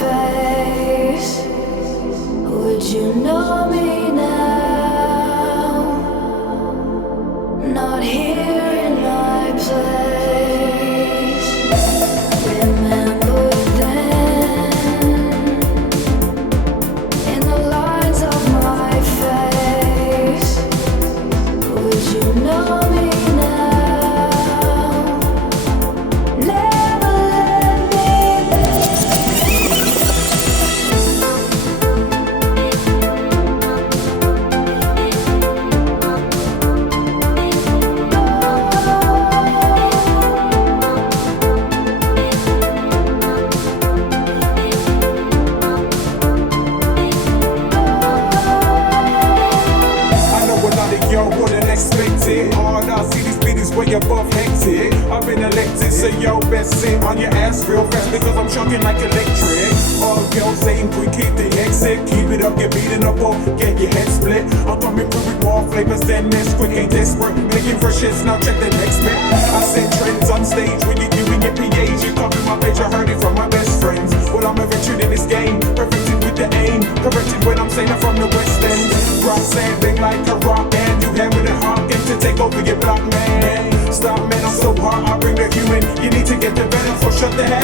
face. Would you know me now? Not here in my place. Remember then, in the lines of my face. Would you know me now? Never let me wouldn't expect it. Hard, I see these beatings way above hectic. I've been elected, so yo, best sit on your ass real fast because I'm shocking like electric. All girls saying quick, keep the exit. Keep it up, get beaten up or get your head split. I'm coming through with more flavors than this. Quick, ain't desperate, making fresh hits, now check the next bit. I said trends on stage when you're doing your PAs. You copy my page, I heard it from my best friends. Well, I'm a veteran in this game, perfected with the aim. Corrected when I'm saying I'm from the West End. Rock sanding like a rock band. You hand with a hawk and to take over your block, man. Stop, man, I'm so hard, I bring the human. You need to get the better, so shut the hell